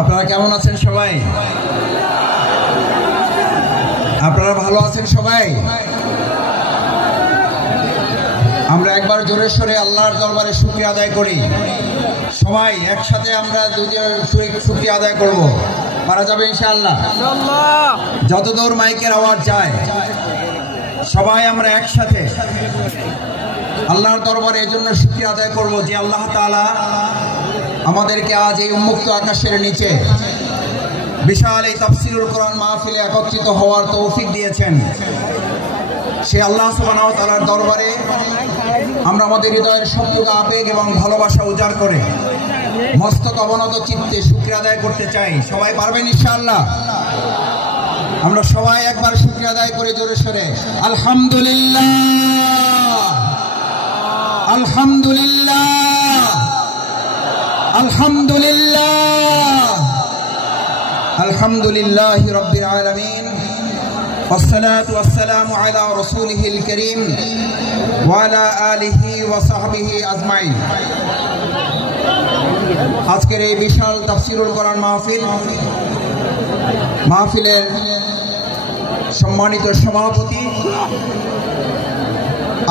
আপনারা কেমন আছেন সবাই? আপনারা ভালো আছেন সবাই? আমরা একবার জোরে সোরে আল্লাহর দরবারে শুকরিয়া আদায় করি। সবাই একসাথে আমরা শুকরিয়া আদায় করব। পারা যাবে ইনশাআল্লাহ? যতদূর মাইকের আওয়াজ যায় সবাই আমরা একসাথে আল্লাহর দরবারে এই জন্য শুকরিয়া আদায় করব যে আল্লাহ তাআলা আমাদেরকে আজ এই উন্মুক্ত আকাশের নিচে বিশাল এই তাফসীরুল কোরআন মাহফিলে একত্রিত হওয়ার তৌফিক দিয়েছেন। সে আল্লাহ সুবহানাহু ওয়া তাআলার দরবারে আমরা আমাদের হৃদয়ের সবটুকু আবেগ এবং ভালোবাসা উজাড় করে মস্তক অবনত চিত্তে শুকরিয়া আদায় করতে চাই। সবাই পারবেন ইনশাআল্লাহ? আমরা সবাই একবার শুকরিয়া আদায় করে জোরে সোরে আলহামদুলিল্লাহ, আলহামদুলিল্লাহ, আলহামদুলিল্লাহ, আলহামদুলিল্লাহি রাব্বিল আলামিন, والصلاة والسلام على رسوله الكريم وعلى آله وصحبه أجمعين। আজকের এই বিশাল তাফসীরুল কোরআন মাহফিলের সম্মানিত সভাপতি,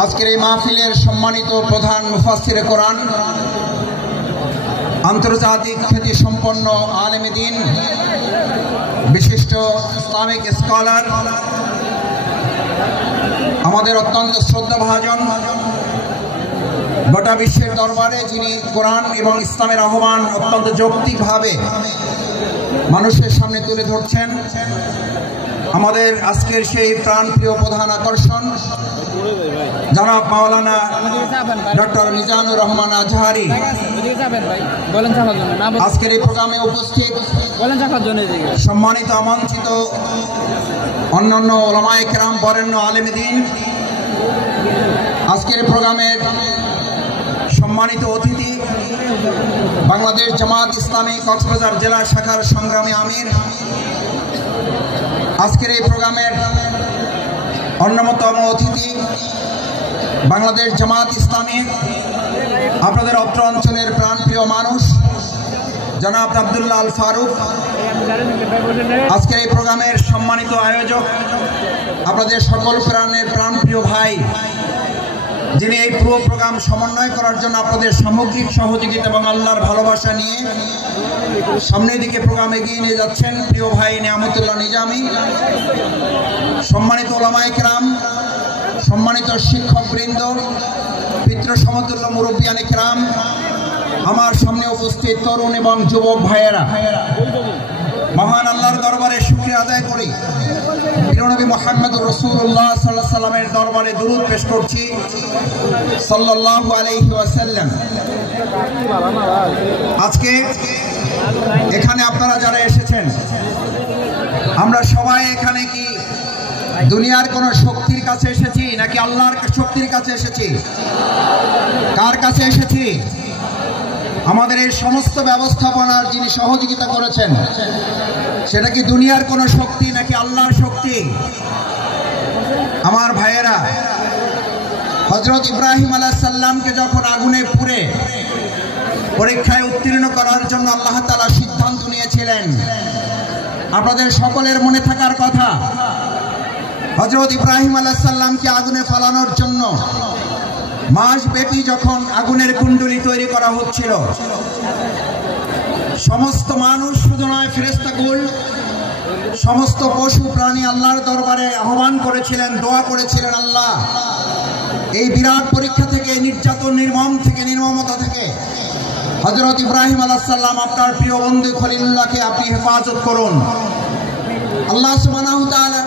আজকের এই মাহফিলের সম্মানিত প্রধান মুফাসসিরে কোরআন, আন্তর্জাতিক খ্যাতি সম্পন্ন আলেমে দ্বীন, বিশিষ্ট ইসলামিক স্কলার, আমাদের অত্যন্ত শ্রদ্ধাভাজন, গোটা বিশ্বের দরবারে যিনি কোরআন এবং ইসলামের আহ্বান অত্যন্ত যৌক্তিকভাবে মানুষের সামনে তুলে ধরছেন, আমাদের আজকের সেই প্রাণপ্রিয় প্রধান আকর্ষণ জনাব মাওলানা ডক্টর মিজানুর রহমান আজহারি আজকের এই প্রোগ্রামে উপস্থিত, সম্মানিত আমন্ত্রিত অন্যান্য উলামায়ে কেরাম, বরেণ্য আলেমে দ্বীন, আজকের প্রোগ্রামের সম্মানিত অতিথি বাংলাদেশ জামাত ইসলামী কক্সবাজার জেলা শাখার সংগ্রামী আমির, আজকের এই প্রোগ্রামের অন্যতম অতিথি বাংলাদেশ জামাত ইসলামী আপনাদের অত্র অঞ্চলের প্রাণপ্রিয় মানুষ জনাব আব্দুল্লাহ আল ফারুক, আজকের এই প্রোগ্রামের সম্মানিত আয়োজক আপনাদের সকল প্রাণের প্রাণপ্রিয় ভাই, যিনি এই পুরো প্রোগ্রাম সমন্বয় করার জন্য আপনাদের সামগ্রিক সহযোগিতা এবং আল্লাহর ভালোবাসা নিয়ে সামনের দিকে প্রোগ্রাম এগিয়ে নিয়ে যাচ্ছেন, প্রিয় ভাই নিয়ামতুল্লাহ নিজামী, সম্মানিত উলামায়ে কেরাম, সম্মানিত শিক্ষকবৃন্দ, পিতৃ সমতুল্য মুরব্বিয়ানে কেরাম, আমার সামনে উপস্থিত তরুণ এবং যুবক ভাইয়েরা, মহান আল্লাহর দরবারে শুকরিয়া আদায় করি। প্রিয়নবী মুহাম্মদুর রাসূলুল্লাহ সাল্লাল্লাহু আলাইহি ওয়াসাল্লামের দরবারে দুরূদ পেশ করছি সাল্লাল্লাহু আলাইহি ওয়াসাল্লাম। আজকে এখানে আপনারা যারা এসেছেন, আমরা সবাই এখানে কি দুনিয়ার কোন শক্তির কাছে এসেছি নাকি আল্লাহর শক্তির কাছে এসেছি? কার কাছে এসেছি? আমাদের এই সমস্ত ব্যবস্থাপনার যিনি সহযোগিতা করেছেন, সেটা কি দুনিয়ার কোন শক্তি নাকি আল্লাহর শক্তি? আমার ভাইয়েরা, হযরত ইব্রাহিম আলাইহিস সালামকে যখন আগুনে পুড়ে পরীক্ষায় উত্তীর্ণ করার জন্য আল্লাহ তাআলা সিদ্ধান্ত নিয়েছিলেন, আপনাদের সকলের মনে থাকার কথা, হযরত ইব্রাহিম আলাইহিস সালামকে আগুনে ফালানোর জন্য মাসব্যাপী যখন আগুনের কুণ্ডলী তৈরি করা হচ্ছিল, সমস্ত মানুষ শুধু নয়, ফেরেশতাকুল, সমস্ত পশু প্রাণী আল্লাহর দরবারে আহ্বান করেছিলেন, দোয়া করেছিলেন, আল্লাহ এই বিরাট পরীক্ষা থেকে, নির্যাতন, নির্মমতা থেকে হযরত ইব্রাহিম আলাইহিস সালাম আপনার প্রিয় বন্ধু খলিলুল্লাহকে আপনি হেফাজত করুন। আল্লাহ সুবহানাহু ওয়া তাআলা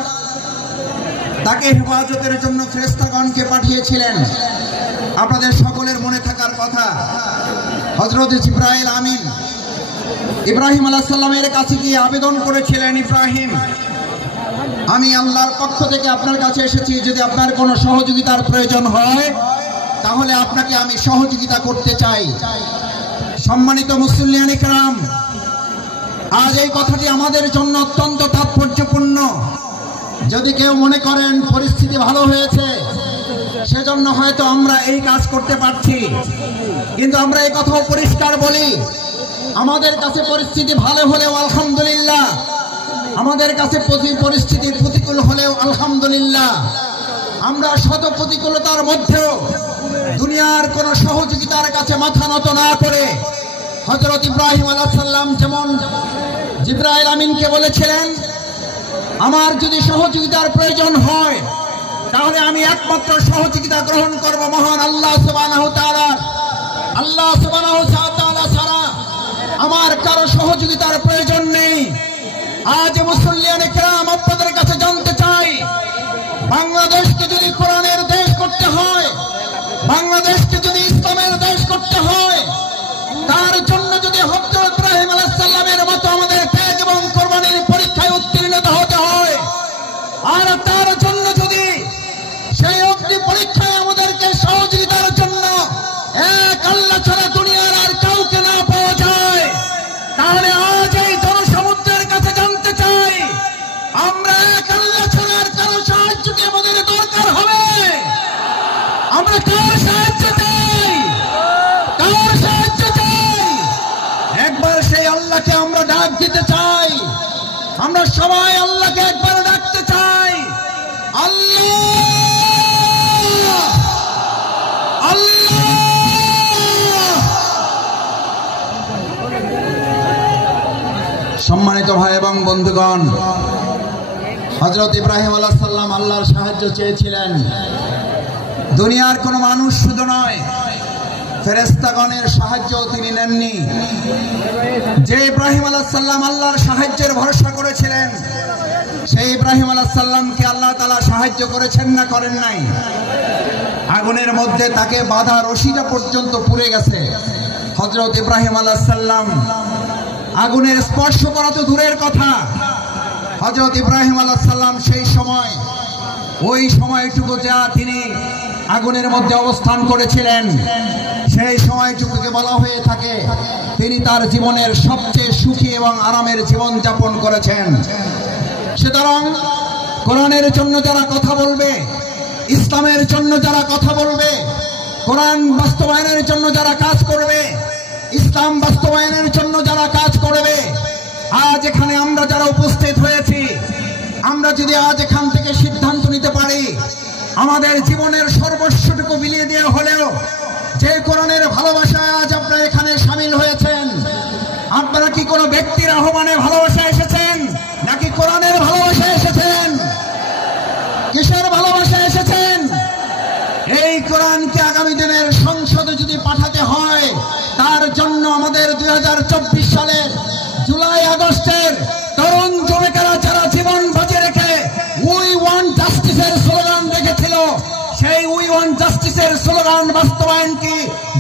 তাকে হেফাজতের জন্য ফেরেশতাগণকে পাঠিয়েছিলেন। আপনাদের সকলের মনে থাকার কথা, হযরত জিবরাইল আমিন ইব্রাহিম আলাইহিস সালামের কাছে গিয়ে আবেদন করেছিলেন, ইব্রাহিম, আমি আল্লাহর পক্ষ থেকে আপনার কাছে এসেছি, যদি আপনার কোনো সহযোগিতার প্রয়োজন হয় তাহলে আপনাকে আমি সহযোগিতা করতে চাই। সম্মানিত মুসল্লিয়ানে কেরাম, আজ এই কথাটি আমাদের জন্য অত্যন্ত তাৎপর্যপূর্ণ। যদি কেউ মনে করেন পরিস্থিতি ভালো হয়েছে সেজন্য হয়তো আমরা এই কাজ করতে পারছি, কিন্তু আমরা এই কথাও পরিষ্কার বলি, আমাদের কাছে পরিস্থিতি ভালো হলেও আলহামদুলিল্লাহ, আমাদের কাছে পরিস্থিতি প্রতিকূল হলেও আলহামদুলিল্লাহ, আমরা শত প্রতিকূলতার মধ্যেও দুনিয়ার কোন সহযোগিতার কাছে মাথা নত না করে হযরত ইব্রাহিম আলাইহিস সালাম যেমন জিবরাইল আমিনকে বলেছিলেন, আমার যদি সহযোগিতার প্রয়োজন হয় তাহলে আমি একমাত্র সহযোগিতা গ্রহণ করব মহান আল্লাহ সুবহানাহু ওয়া তাআলা। আল্লাহ সুবহানাহু ওয়া তাআলা ছাড়া আমার কারো সহযোগিতার প্রয়োজন নেই। আজ মুসল্লিয়ানে কেরাম আপনাদের কাছে জানতে চাই, বাংলাদেশকে যদি কোরআনের দেশ করতে হয়, বাংলাদেশকে যদি ইসলামের দেশ করতে হয়, তার জন্য যদি হযরত ইব্রাহিম আলাইহিস সালামের মতো আমাদের ত্যাগ এবং কোরবানির পরীক্ষায় উত্তীর্ণ হতে হয়, আর তার জন্য যদি সেই অগ্নি পরীক্ষায় আমাদেরকে সহযোগিতার জন্য এক আল্লাহ ছাড়া দুনিয়ার আর কাউকে না পাওয়া যায়, তাহলে আজ এই জনসমুদ্রের কাছে জানতে চাই, আমরা এক আল্লাহ ছাড়া আর কারো সাহায্য কি আমাদের দরকার হবে? আমরা কার সাহায্য চাই? কার সাহায্য চাই? একবার সেই আল্লাহকে আমরা ডাক দিতে চাই। আমরা সবাই আল্লাহকে একবার ডাকতে চাই, আল্লাহ আল্লাহ। সম্মানিত ভাই এবং বন্ধুগণ, হযরত ইব্রাহিম আলাইহিস সালাম আল্লাহর সাহায্য চেয়েছিলেন। দুনিয়ার কোনো মানুষ শুধু নয়, ফেরেশতাগণের সাহায্য তিনি নেননি। যে ইব্রাহিম আলাইহিস সালাম আল্লাহর সাহায্যের ভরসা করেছিলেন, সেই ইব্রাহিম আলাইহিস সালামকে আল্লাহ তাআলা সাহায্য করেছেন না করেন নাই? আগুনের মধ্যে তাকে বাঁধা রশিটা পর্যন্ত পুড়ে গেছে। হযরত ইব্রাহিম আলাইহিস সালাম আগুনের স্পর্শ করা তো দূরের কথা, হযরত ইব্রাহিম আলাইহিস সালাম সেই সময় ওই সময়টুকু যা তিনি আগুনের মধ্যে অবস্থান করেছিলেন, সেই সময়টুকুকে বলা হয়ে থাকে তিনি তার জীবনের সবচেয়ে সুখী এবং আরামের জীবন যাপন করেছেন। সুতরাং কোরআনের জন্য যারা কথা বলবে, ইসলামের জন্য যারা কথা বলবে, কোরআন বাস্তবায়নের জন্য যারা কাজ করবে, ইসলাম বাস্তবায়নের জন্য যারা কাজ করবে, আজ এখানে আমরা যারা উপস্থিত হয়েছি, আমরা যদি আজ এখান থেকে সিদ্ধান্ত নিতে পারি আমাদের জীবনের সর্বস্বটুকু বিলিয়ে দেওয়া হলেও যে কোরআনের ভালোবাসায় আজ আপনারা এখানে শামিল হয়েছেন, আপনারা কি কোনো ব্যক্তির আহ্বানে ভালোবাসা এসেছেন নাকি কোরআনের ভালোবাসা এসেছেন? কিসের ভালোবাসা এসেছেন? এই কোরআনকে আগামী দিনের সংসদে যদি পাঠাতে হয়, তার জন্য আমাদের 2024 সালের জুলাই আগস্টের তরুণ যুবকেরা যারা জীবন বাজি রেখে উই ওয়ান্ট জাস্টিসের স্লোগান রেখেছিল, সেই উই ওয়ান্ট জাস্টিসের স্লোগান বাস্তবায়ন কি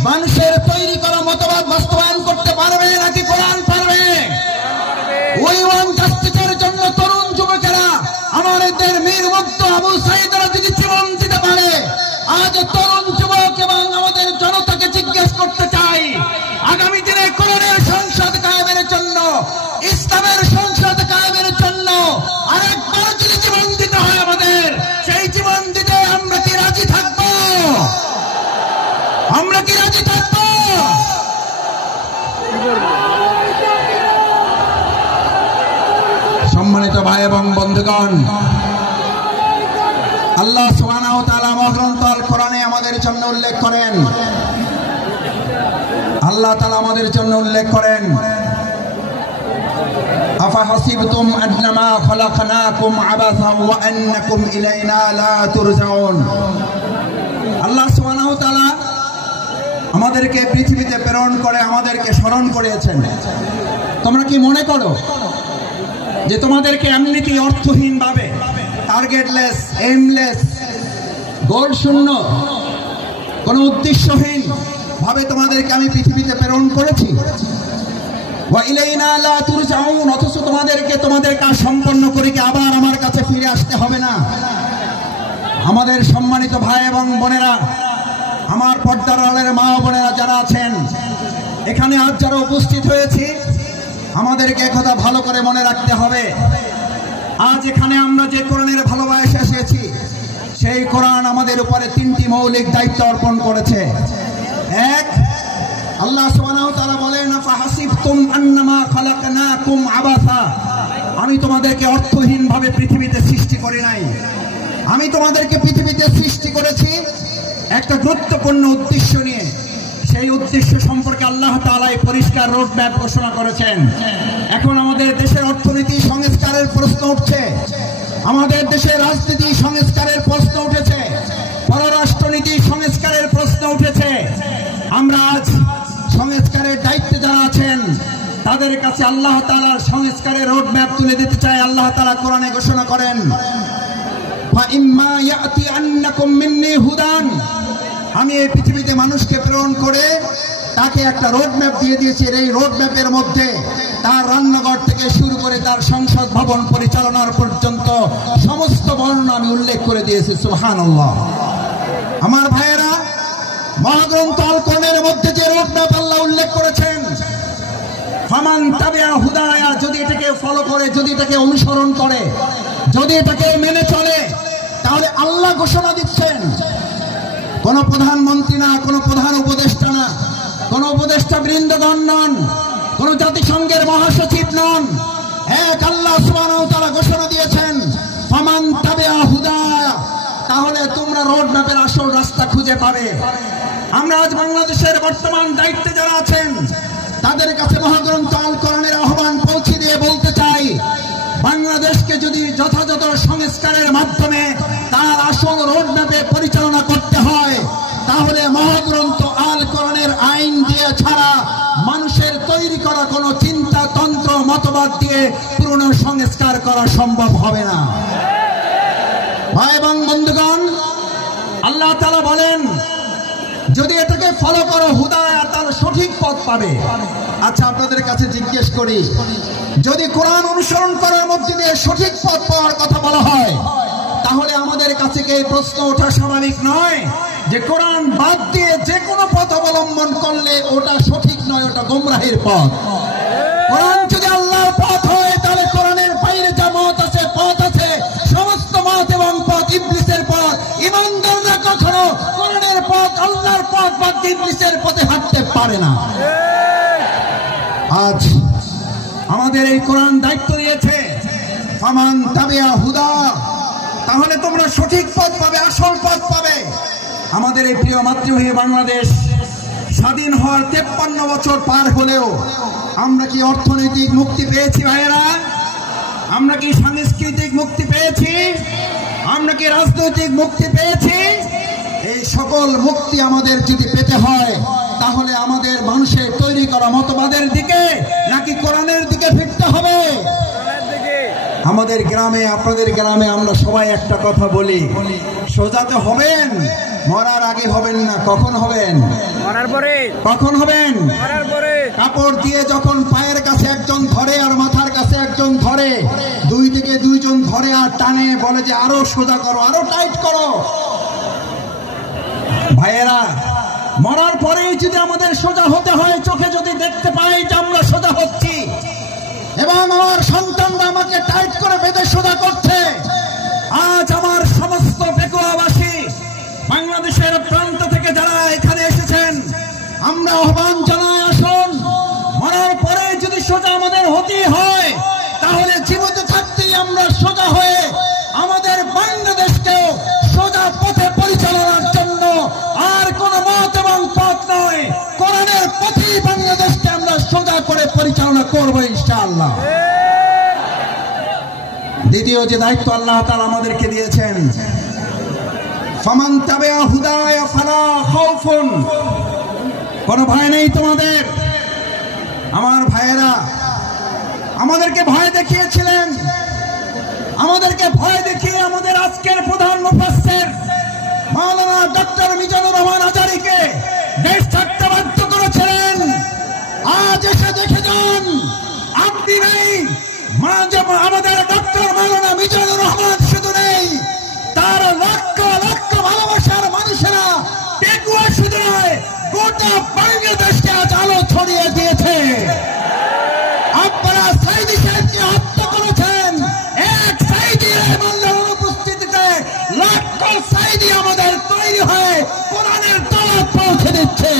মানুষের তৈরি করা মতবাদ বাস্তবায়ন করতে পারবে নাকি কোরআন পারবে? উই ওয়ান্ট জাস্টিসের জন্য তরুণ যুবকেরা, আমাদের মীর মুগ্ধ আবু সাঈদরা যদি জীবন দিতে পারে, আজ তরুণ যুবক এবং আমাদের জনতাকে জিজ্ঞেস করতে চাই, আগামী দিনে কোরআনের সংসদ কায়েমের জন্য, ইসলামের সংসদ কায়েমের জন্য আরেকবার যদি জীবন দিতে হয় আমাদের, সেই জীবন দিতে আমরা কি রাজি থাকবো? আমরা কি রাজি থাকবো? সম্মানিত ভাই এবং বন্ধুগণ, আল্লাহ সুবহানাহু ওয়া তাআলা মহাগ্রন্থ আল কোরআনে আমাদের জন্য উল্লেখ করেন, আল্লাহ তাআলা আমাদের জন্য উল্লেখ করেন, আফা হাসিবতুম আন্নামা খালাকনাকুম আবাসা ওয়া আন্নাকুম ইলাইনা লা তুরজাউন। আল্লাহ সুবহানাহু ওয়া তাআলা আমাদেরকে পৃথিবীতে প্রেরণ করে আমাদেরকে স্মরণ করিয়েছেন। তোমরা কি মনে করো যে তোমাদেরকে এমনিতেই অর্থহীন ভাবে, টার্গেটলেস, এইমলেস, গোল শূন্য, কোন উদ্দেশ্যহীন ভাবে তোমাদেরকে আমি পৃথিবীতে প্রেরণ করেছি? ওয়া ইলাইনা লা তুরজাউন, অথচ তোমাদেরকে তোমাদের কাজ সম্পন্ন করে কি আবার আমার কাছে ফিরে আসতে হবে না? আমাদের সম্মানিত ভাই এবং বোনেরা, আমার পর্দার আড়ালের মা ও বোনেরা যারা আছেন এখানে আজ যারা উপস্থিত হয়েছি, আমাদেরকে একথা ভালো করে মনে রাখতে হবে, আজ এখানে আমরা যে কোরআনের ভালোবাসা এসেছি, সেই কোরআন আমাদের উপরে তিনটি মৌলিক দায়িত্ব অর্পণ করেছে। এক, আল্লাহ সুবহানাহু ওয়া তাআলা বলেন ফাহাসিবতুম আন্নামা খালাকনাকুম আবাসা, আমি তোমাদেরকে অর্থহীন ভাবে পৃথিবীতে সৃষ্টি করি নাই। আমি তোমাদেরকে পৃথিবীতে সৃষ্টি করেছি একটা গুরুত্বপূর্ণ উদ্দেশ্য নিয়ে। সেই উদ্দেশ্য সম্পর্কে আল্লাহ তাআলা পরিষ্কার রোড ম্যাপ ঘোষণা করেছেন। এখন আমাদের দেশের অর্থনীতি সংস্কারের প্রশ্ন উঠছে, আমাদের দেশের রাজনীতি সংস্কারের প্রশ্ন উঠেছে, পররাষ্ট্রনীতি সংস্কারের প্রশ্ন উঠেছে। আমরা আজ সংস্কারের দায়িত্বে যারা আছেন তাদের কাছে আল্লাহ তাআলার সংস্কারের রোড ম্যাপ তুলে দিতে চাই। আল্লাহ তাআলা কোরআনে ঘোষণা করেন ফাইম্মা ইয়াতিয়ান্নাকুম মিন্নী হুদান, আমি এই পৃথিবীতে মানুষকে প্রেরণ করে তাকে একটা রোড ম্যাপ দিয়ে দিয়েছি। এই রোড ম্যাপের মধ্যে তার রান্নাঘর থেকে শুরু করে তার সংসদ ভবন পরিচালনার পর্যন্ত সমস্ত বর্ণনা আমি উল্লেখ করে দিয়েছি। সুবহানাল্লাহ। আমার ভাইয়েরা, মহাগ্রন্থ আল কোরআনের মধ্যে যে রোড ম্যাপ আল্লাহ উল্লেখ করেছেন, ফামান তাবিআ হুদায়া, যদি এটাকে ফলো করে, যদি এটাকে অনুসরণ করে, যদি এটাকে মেনে চলে, তাহলে আল্লাহ ঘোষণা দিচ্ছেন কোন প্রধানমন্ত্রী না, কোন প্রধান উপদেষ্টা না, কোন উপদেষ্টা বৃন্দগণ নন, কোন জাতিসংঘের মহাসচিব নন, এক আল্লাহ সুবহানাহু ওয়া তাআলা ঘোষণা দিয়েছেন ফামান তাবিআ হুদায়া, তাহলে তোমরা রোড ম্যাপের আসল রাস্তা খুঁজে পাবে। আমরা আজ বাংলাদেশের বর্তমান দায়িত্বে যারা আছেন তাদের কাছে মহাগ্রন্থ আল কোরআনের আহ্বান পৌঁছে দিয়ে বলতে চাই, বাংলাদেশকে যদি যথাযথ সংস্কারের মাধ্যমে তার আসল রোড ম্যাপে পরিচালনা করতে হয়, তাহলে মহাগ্রন্থ আল কোরআনের আইন দিয়ে ছাড়া মানুষের তৈরি করা কোনো চিন্তা তন্ত্র মতবাদ দিয়ে পূর্ণ সংস্কার করা সম্ভব হবে না। ভাই এবং বন্ধুগণ, আল্লাহ তাআলা বলেন যদি এটাকে ফলো করো হুদায়া, তাহলে সঠিক পথ পাবে। আচ্ছা, আপনাদের কাছে জিজ্ঞেস করি, যদি কোরআন অনুসরণ করার মধ্যে দিয়ে সঠিক পথ পাওয়ার কথা বলা হয়, তাহলে আমাদের কাছে কি এই প্রশ্ন ওঠা স্বাভাবিক নয় যে কোরআন বাদ দিয়ে যে কোনো পথ অবলম্বন করলে ওটা সঠিক নয়, ওটা গোমরাহের পথ? কোরআন যদি আল্লাহর পথ হয়, তাহলে কোরআনের বাইরে যা মত আছে, পথ আছে, সমস্ত মত এবং পথ ইবলিসের পথ। ঈমানদাররা কখনো কোরআনের পথ, আল্লাহর পথ বাদ দিয়ে ইবলিসের পথে হাঁটতে পারে না। আজ আমাদের এই কোরআন দায়িত্ব দিয়েছে ফামান তাবিআ হুদা, তাহলে তোমরা সঠিক পথ পাবে, আসল পথ পাবে। আমাদের এই প্রিয় মাতৃভূমি বাংলাদেশ স্বাধীন হওয়ার 53 বছর পার হলেও আমরা কি অর্থনৈতিক মুক্তি পেয়েছি ভাইয়েরা? আমরা কি সাংস্কৃতিক মুক্তি পেয়েছি? আমরা কি রাজনৈতিক মুক্তি পেয়েছি? এই সকল মুক্তি আমাদের যদি পেতে হয়, তাহলে আমাদের মানুষের তৈরি করা মতবাদের দিকে নাকি কোরআনের দিকে ফিরতে হবে? আমাদের গ্রামে, আপনাদের গ্রামে আমরা সবাই একটা কথা বলি, সোজাতে হবেন, মরার আগে হবেন না। কখন হবেন? মরার পরে। কখন হবেন? মরার পরে। কাপড় দিয়ে যখন পায়ের কাছে একজন ধরে আর মাথার কাছে একজন ধরে, দুই থেকে দুইজন ধরে আর টানে, বলে যে আরো সোজা করো, আরো টাইট করো। ভাইয়েরা, মরার পরেই যদি আমাদের সোজা হতে হয়, চোখে যদি দেখতে পাই যে আমরা সোজা হচ্ছি এবং আমার সন্তানরা আমাকে টাইট করে বেঁধে সোজা করছে, আজ আমার সমস্ত বেকুয়াবাসী বাংলাদেশের প্রান্ত থেকে যারা এখানে এসেছেন, আমরা আহ্বান জানাই, আসুন, মরার পরে যদি সোজা আমাদের হতেই হয়, তাহলে জীবিত থাকতেই আমরা সোজা হয়ে আমাদের বাংলাদেশকেও সোজা পথে পরিচালনার জন্য আর কোন মত এবং পথ নয়, কোরআনের পথেই বাংলাদেশকে আমরা সোজা করে পরিচালনা করব ইনশাআল্লাহ। দ্বিতীয় যে দায়িত্ব আল্লাহ তাআলা আমাদেরকে দিয়েছেন, ফামান তাবিআ হুদায়া ফালা খাউফুন, কোনো ভয় নেই তোমাদের। আমার ভাইয়েরা, আমাদেরকে ভয় দেখিয়েছিলেন, আমাদেরকে ভয় দেখিয়ে আমাদের আজকের প্রধান মুফাসসির মাওলানা ডক্টর মিজানুর রহমান আজারীকে দেশ ছাড়তে বাধ্য করেছিলেন। আজ এসে দেখে যান, আপনি নেই, আমাদের ডক্টর মাওলানা মিজানুর রহমান শুধু নেই, তার লক্ষ লক্ষ ভালোবাসার মানুষেরা পেকুয়া শুধু নয়, গোটা বাংলাদেশকে আজ আলো ছড়িয়ে দিয়েছে। আপনারা সাইদি সাহেবকে হত্যা করেছেন, এক সাইদি রহমানের অনুপস্থিতিতে লক্ষ সাইদি আমাদের তৈরি হয়ে কোরআনের দাওয়াত পৌঁছে দিচ্ছে।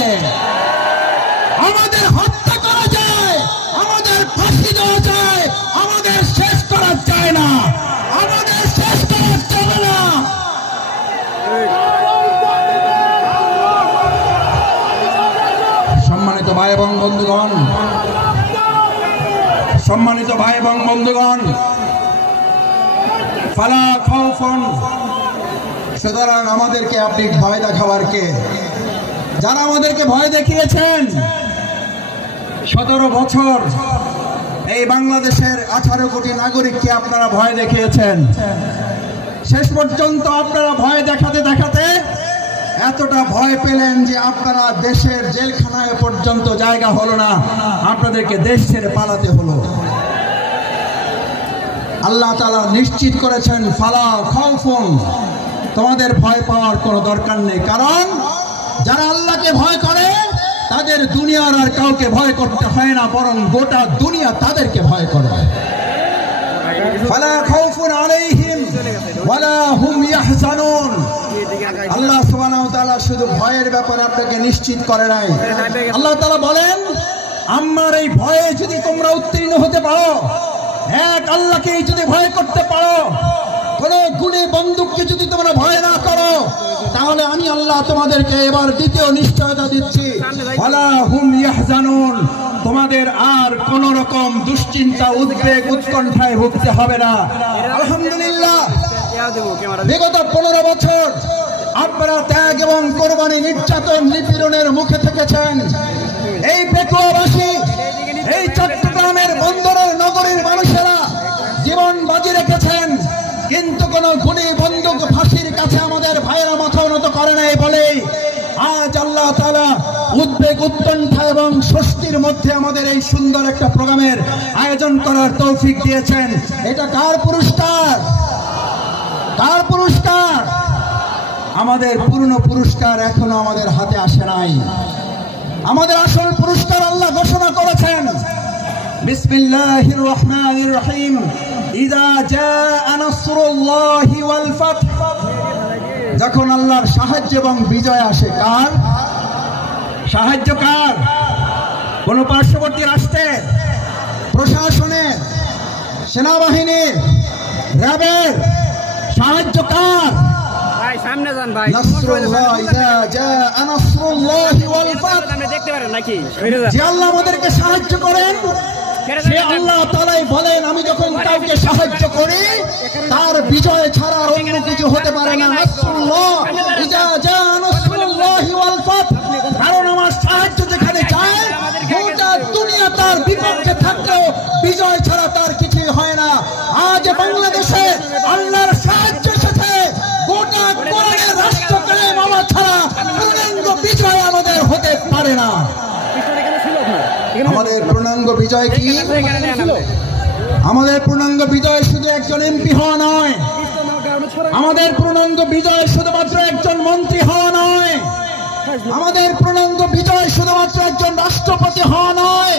সম্মানিত ভাই এবং বন্ধুগণ, ফালা খাউফুন, সুতরাং আমাদেরকে আপনি ভয় দেখাবার কে? যারা আমাদেরকে ভয় দেখিয়েছেন 17 বছর এই বাংলাদেশের 18 কোটি নাগরিককে আপনারা ভয় দেখিয়েছেন। শেষ পর্যন্ত আপনারা ভয় দেখাতে দেখাতে এতটা ভয় পেলেন যে আপনারা দেশের জেলখানায় পর্যন্ত জায়গা হলো না, আপনাদেরকে দেশ ছেড়ে পালাতে হলো। আল্লাহ তাআলা নিশ্চিত করেছেন ফালা খাউফুন, তোমাদের ভয় পাওয়ার কোনো দরকার নেই। কারণ যারা আল্লাহকে ভয় করে তাদের দুনিয়ার আর কাউকে ভয় করতে হয় না, বরং গোটা দুনিয়া তাদেরকে ভয় করে। ফালা খাউফুন আলাইহিম ওয়ালা হুম ইয়াহজানুন। আল্লাহ সুবহানাহু ওয়া তাআলা শুধু ভয়ের ব্যাপারে আপনাকে নিশ্চিত করে নাই। আল্লাহ তাআলা বলেন, আমার এই ভয়ে যদি তোমরা উত্তীর্ণ হতে পারো, এক আল্লাহকে যদি ভয় করতে পারো, কোন গুলি বন্দুককে যদি তোমরা ভয় না করো, তাহলে আমি আল্লাহ তোমাদেরকে এবার দ্বিতীয় নিশ্চয়তা দিচ্ছি, ওয়ালা হুম ইয়াহজানুন, তোমাদের আর কোন রকম দুশ্চিন্তা, উদ্বেগ, উৎকণ্ঠায় ভুগতে হবে না। আলহামদুলিল্লাহ, বিগত 15 বছর আপনারা ত্যাগ এবং কোরবানি, নির্যাতন, নিপীড়নের মুখে থেকেছেন। এই পেকুয়াবাসী, এই চট্টগ্রামের বন্দরের নগরীর মানুষেরা জীবন বাজি রেখেছেন, কিন্তু কোন গুলি বন্দুক ফাঁসির কাছে আমাদের ভাইয়েরা মাথা উন্নত করে নাই বলে আজ আল্লাহ তাআলা উদ্বেগ, উৎকণ্ঠা এবং স্বস্তির মধ্যে আমাদের এই সুন্দর একটা প্রোগ্রামের আয়োজন করার তৌফিক দিয়েছেন। এটা কার পুরস্কার? কার পুরস্কার? আমাদের পূর্ণ পুরস্কার এখনো আমাদের হাতে আসে নাই। আমাদের আসল পুরস্কার আল্লাহ ঘোষণা করেছেন, বিসমিল্লাহির রহমানির রহিম, ইযা জাআ নাসরুল্লাহি ওয়াল ফাতহ। যখন আল্লাহর সাহায্য এবং বিজয় আসে। কার সাহায্য? কার? কোন পার্শ্ববর্তী রাষ্ট্রের, প্রশাসনের, সেনাবাহিনীর, র্যাবের সাহায্য? কার? সামনে যান ভাই। যে আল্লাহ আমাদেরকে সাহায্য করেন, সে আল্লাহ তাআলাই বলেন, আমি যখন কাউকে সাহায্য করি তার বিজয় ছাড়া অন্য কিছু হতে পারে না। কারণ আমার সাহায্য যেখানে যায়, গোটা দুনিয়া তার বিপক্ষে থাকলেও বিজয় ছাড়া তার কিছুই হয় না। আজ বাংলাদেশে আল্লাহর সাহায্য এসেছে, গোটা কোরআনের রাষ্ট্র কায়েম হওয়া ছাড়া পূর্ণাঙ্গ বিজয় আমাদের হতে পারে না। আমাদের পূর্ণাঙ্গ বিজয় কি? আমাদের পূর্ণাঙ্গ বিজয় শুধু একজন এমপি হওয়া নয়, আমাদের পূর্ণাঙ্গ বিজয় শুধুমাত্র একজন মন্ত্রী হওয়া নয়, আমাদের পূর্ণাঙ্গ বিজয় শুধুমাত্র একজন রাষ্ট্রপতি হওয়া নয়,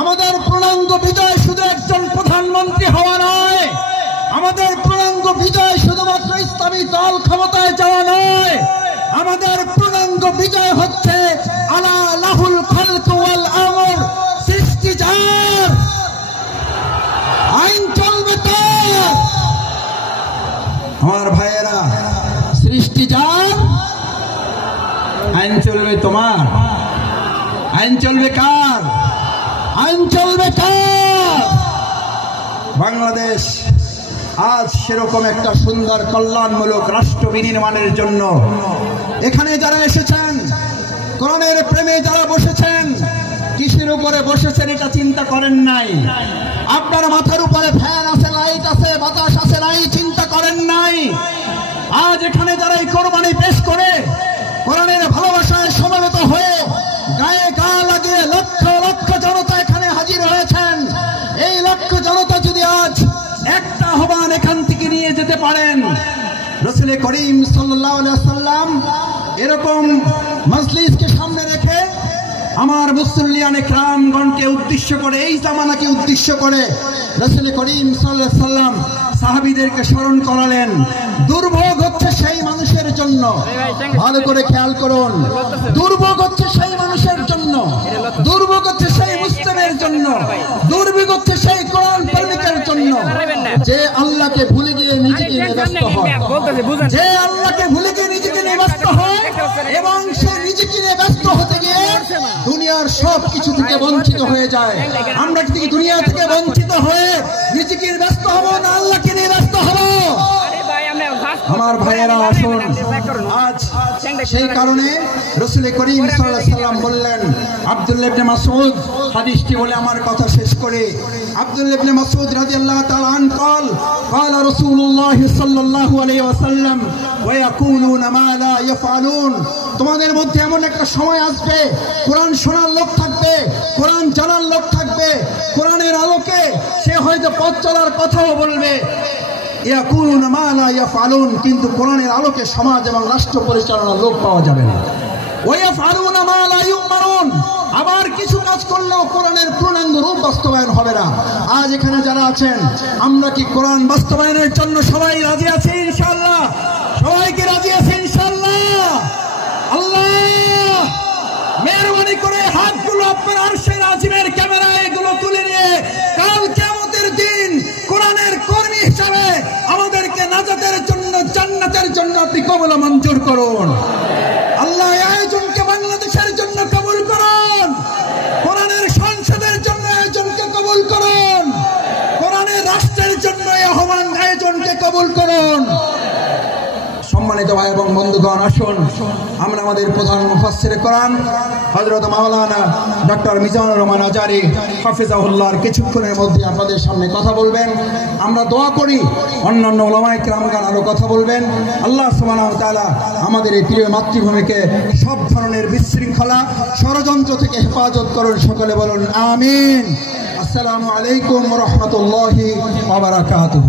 আমাদের পূর্ণাঙ্গ বিজয় শুধু একজন প্রধানমন্ত্রী হওয়া নয়, আমাদের পূর্ণাঙ্গ বিজয় শুধুমাত্র ইসলামী দল ক্ষমতায় যাওয়া নয়, আমাদের পূর্ণাঙ্গ বিজয় হচ্ছে আলা লাহুল খালক ওয়াল আমর, সৃষ্টি যার, আইন চলবে তার। আমার ভাইয়েরা, সৃষ্টি যার, আইন চলবে তোমার। আইন চলবে কার? আইন চলবে কার? বাংলাদেশ আজ সেরকম একটা সুন্দর কল্যাণমূলক রাষ্ট্র বিনির্মাণের জন্য এখানে যারা এসেছেন, কোরআনের প্রেমে যারা বসেছেন, কিসের উপরে বসেছেন এটা চিন্তা করেন নাই। আপনার মাথার উপরে ফ্যান আছে, লাইট আছে, বাতাস আছে, নাই চিন্তা করেন নাই। আজ এখানে যারা এই কোরবানি পেশ করে কোরআনের ভালোবাসায় সমবেত হয়ে গায়ে গা লাগিয়ে লক্ষ লক্ষ জনতা এখানে হাজির হয়েছেন, এই লক্ষ জনতা যদি আজ একটা আহ্বান এখান থেকে নিয়ে যেতে পারেন, রাসূল করিম সাল্লাল্লাহু আলাইহি ওয়াসাল্লাম এরকম মজলিসকে সামনে রেখে আমার মুসল্লিয়ান ইকরামগণকে উদ্দেশ্য করে, এই জামানাকে উদ্দেশ্য করে রাসূল করিম সাল্লাল্লাহু আলাইহি ওয়াসাল্লাম সাহাবীদেরকে স্মরণ করালেন। দুর্ভোগ হচ্ছে সেই মানুষের জন্য, ভালো করে খেয়াল করুন, দুর্ভোগ হচ্ছে সেই মানুষের জন্য, দুর্ভোগ হচ্ছে সেই মুসলিমের জন্য, দুর্ভোগ হচ্ছে সেই কোরআন প্রেমিকের জন্য যে আল্লাহকে ভুলে গিয়ে নিজেকে নিয়ে ব্যস্ত হয়, যে আল্লাহকে ভুলে গিয়ে নিজেকে নিয়ে ব্যস্ত হয় এবং সে নিজেকে নিয়ে ব্যস্ত হতে গিয়ে দুনিয়ার সব সবকিছু থেকে বঞ্চিত হয়ে যায়। আমরা কি দুনিয়া থেকে বঞ্চিত হয়ে নিজেকে ব্যস্ত হব না আল্লাহকে নিয়ে ব্যস্ত হব? আমার ভাইয়েরা আসুন, আজ সেই কারণে রাসূল করিম সাল্লাল্লাহু আলাইহি ওয়াসাল্লাম বললেন, আব্দুল্লাহ ইবনে মাসউদ হাদিসটি বলে আমার কথা শেষ করে, আব্দুল্লাহ ইবনে মাসউদ রাদিয়াল্লাহু তাআলা আন قال قال رسول الله صلى الله عليه وسلم ويقولون ما لا يفعلون। তোমাদের মধ্যে এমন একটা সময় আসবে, কোরআন শোনার লোক থাকবে, কোরআন জানার লোক থাকবে, কোরআনের আলোকে সে হয়তো পথ চলার কথাও বলবে, ইয়াকুলুনা মা লা ইয়াফআলুন, কিন্তু কোরআনের আলোকে সমাজ এবং রাষ্ট্র পরিচালনার লোক পাওয়া যাবে না। ওয়া ইয়াফআলুনা মা লা ইউমারুন, আবার কিছু কাজ করলেও কোরআনের পূর্ণাঙ্গ রূপ বাস্তবায়ন হবে না। আজ এখানে যারা আছেন, আমরা কি কোরআন বাস্তবায়নের জন্য সবাই রাজি আছি ইনশাআল্লাহ? সবাই কি রাজি আছি ইনশাআল্লাহ? আল্লাহ মেহরবানি করে হাতগুলো আপনার আরশের আজিমের ক্যামেরায় এগুলো তুলে নিয়ে কাল কিয়ামতের দিন কোরআনের কর্মী হিসাবে আমাদেরকে নাজাতের জন্য, জান্নাতের জন্য আপনি কবুল মঞ্জুর করুন। আল্লাহ এই আয়োজনকে বাংলাদেশের জন্য কবুল করুন, কোরআনের সংসদের জন্য আয়োজনকে কবুল করুন, কোরআনের রাষ্ট্রের জন্য এই আয়োজনকে কবুল করুন। সম্মানিত ভাই এবং বন্ধুগণ, আসুন আমরা আমাদের প্রধান মুফাসসিরে কোরআন হযরত মাওলানা ডক্টর মিজানুর রহমান আজারি হাফিজাহুল্লাহর কিছুক্ষণের মধ্যে আপনাদের সামনে কথা বলবেন। আমরা দোয়া করি অন্যান্য উলামায়ে কেরামগণ আরো কথা বলবেন। আল্লাহ সুবহানাহু ওয়া তাআলা আমাদের এই প্রিয় মাতৃভূমিকে সব ধরনের বিশৃঙ্খলা, ষড়যন্ত্র থেকে হেফাজত করুন। সকলে বলুন আমিন। আসসালামু আলাইকুম ওয়া রাহমাতুল্লাহি ওয়া বারাকাতুহু।